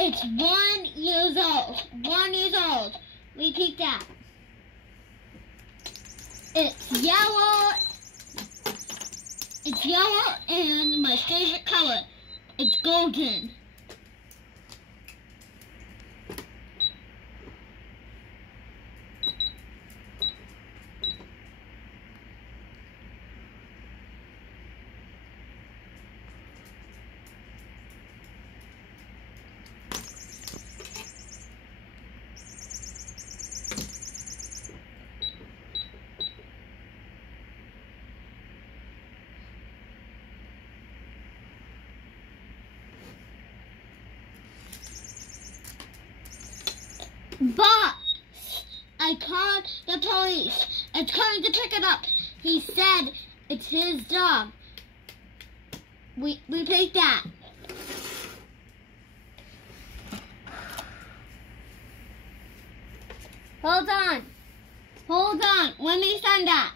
It's 1 year old. 1 year old. Repeat that. It's yellow. It's yellow and my favorite color. It's golden. But I called the police. It's coming to pick it up. He said it's his dog. We take that. Hold on. Hold on. Let me send that.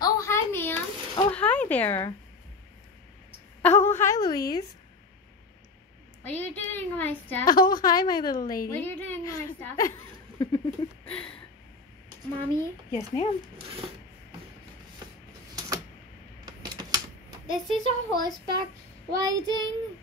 Oh, hi, ma'am. Oh, hi there. Oh, hi, Louise. What are you doing to my stuff? Oh, hi, my little lady. What are you doing to my stuff? Mommy? Yes, ma'am. This is a horseback riding